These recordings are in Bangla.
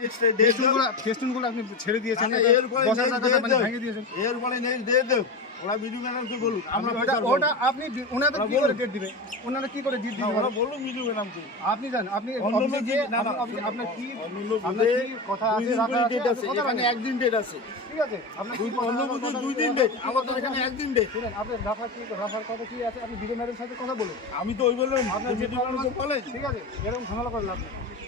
ফেস্টুনগুলো ফেস্টুনগুলো আপনি ছেড়ে দিয়েছেন। এরপরে বসার next জায়গাটা date দেব। ভেঙে দিয়েছেন। এরপরে নেক্সট ডেট দেব ওরা মিডু ম্যাডামকে বলুক। আমরা ওটা ওটা আপনি ওনাদের কি করে ডেট দিবে? ওনারা কি করে ডেট না, ওরা বলুক মিডু ম্যাডামকে আপনি জান আপনি অন্য অফিসে লোক গিয়ে না, না, আপনি অফিসে- আপনার কি আপনার কি কথা আছে রাখা ডেট আছে? এখানে একদিন ডেট আছে। ঠিক আছে আপনার দুই অন্য আছে, দুই দিন ডেট আমাদের এখানে একদিন ডেট শুনেন কি রাখার কথা কি আছে? আপনি ম্যাডামের সাথে কথা বলুন। আমি তো ওই বললাম ম্যাডামকে বলেন। ঠিক আছে এরকম ঝামেলা আপনি।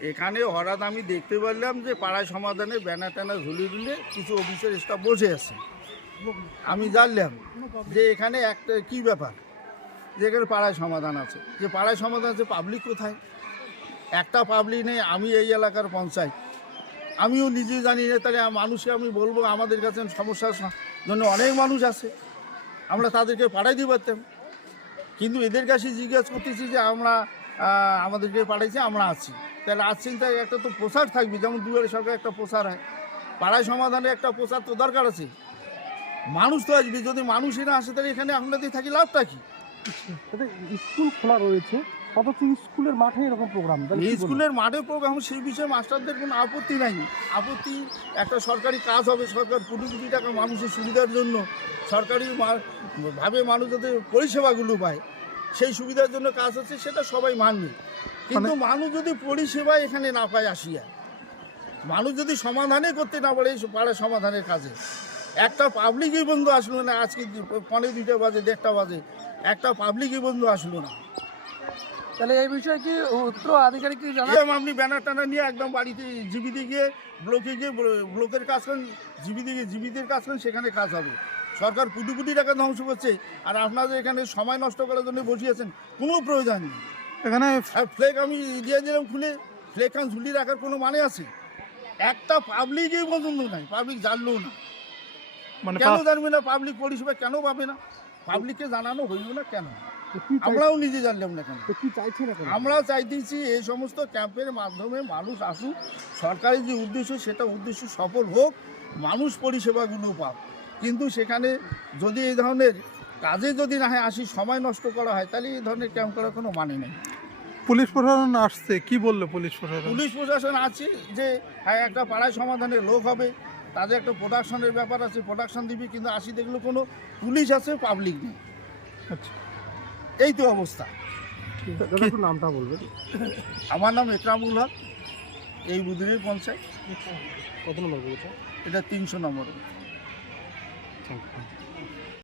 এখানে হঠাৎ আমি দেখতে পারলাম যে পাড়ায় সমাধানে ব্যানার ট্যানার ঝুলিয়ে দিলে কিছু অফিসের স্টাফ বসে আছে। আমি জানলাম যে এখানে একটা কি ব্যাপার? যে এখানে পাড়ায় সমাধান আছে। যে পাড়ায় সমাধান আছে পাবলিক কোথায়? একটা পাবলিক নেই, আমি এই এলাকার পঞ্চায়েত। আমিও নিজে জানি না, তাহলে মানুষকে আমি বলব, আমাদের কাছে সমস্যার জন্য অনেক মানুষ আছে। আমরা তাদেরকে পাঠাই দিতে পারতাম। কিন্তু এদের কাছে জিজ্ঞাসা করতেছি যে আমরা আমাদেরকে পাঠাইছি আমরা আছি। তাহলে আছেন তাই একটা তো প্রসার থাকবে যেমন দুয়ারে সরকার একটা প্রসার হয়। পাড়ায় সমাধানে একটা প্রসার তো দরকার আছে। মানুষ তো আসবে যদি মানুষই না আসে তাহলে এখানে আপনাদের থাকি লাভটা কি? স্কুল খোলা রয়েছে অথচ স্কুলের মাঠে এরকম প্রোগ্রাম স্কুলের মাঠে প্রোগ্রাম সেই বিষয়ে মাস্টারদের কোনো আপত্তি নাই। আপত্তি একটা সরকারি কাজ হবে সরকার কোটি কোটি টাকা মানুষের সুবিধার জন্য। সরকারি ভাবে মানুষ যাতে পরিষেবাগুলো পায়। সেই সুবিধার জন্য কাজ হচ্ছে সেটা সবাই মানবে। কিন্তু মানুষ যদি পরিষেবা এখানে না পায় আসিয়া মানুষ যদি সমাধানে করতে না পারে পাড়ার সমাধানের কাজে। একটা পাবলিকই বন্ধু আসলো না আজকে পনেরো দুইটা বাজে দেড়টা বাজে একটা পাবলিকই বন্ধু আসলো না। তাহলে এই বিষয়ে কি উত্তর আধিকারিক আপনি ব্যানার টানার নিয়ে একদম বাড়িতে জিবিতে গিয়ে ব্লকে গিয়ে ব্লকের কাজ করেন জিবিতে গিয়ে জিবিদের কাজ করেন সেখানে কাজ হবে। সরকার কোটি কোটি টাকা ধ্বংস করছে আর আপনাদের এখানে সময় নষ্ট করার জন্য বসিয়েছেন কোনো প্রয়োজন নেই। এখানে ফ্লেক আমি দিয়ে দিলাম খুলে ফ্লেক খান ঝুলিয়ে রাখার কোনো মানে আছে? একটা পাবলিকই পছন্দ নাই পাবলিক জানলেও না। মানে কেন জানবে না? পাবলিক পরিষেবা কেন পাবে না? পাবলিককে জানানো হইল না কেন? আমরাও নিজে জানলাম না কেন? আমরা চাইতেছি এই সমস্ত ক্যাম্পের মাধ্যমে মানুষ আসুক সরকারের যে উদ্দেশ্য সেটা উদ্দেশ্য সফল হোক মানুষ পরিষেবাগুলো পাক। কিন্তু সেখানে যদি এই ধরনের কাজে যদি না হয় আসি সময় নষ্ট করা হয় তাহলে এই ধরনের ক্যাম্প করার কোনো মানে নেই। পুলিশ প্রশাসন আসছে কি বলল পুলিশ প্রশাসন? পুলিশ প্রশাসন আছে যে হ্যাঁ একটা পাড়ায় সমাধানের লোক হবে তাদের একটা প্রোডাকশনের ব্যাপার আছে প্রোডাকশন দিবি কিন্তু আসি দেখল কোনো পুলিশ আছে পাবলিক নেই। আচ্ছা। এই তো অবস্থা। দাদা একটু নামটা বলবেন? আমার নাম একরামুল হক এই বুদিনের পঞ্চায়েত। কত নম্বর বলেছে এটা তিনশো নম্বর। Thank you.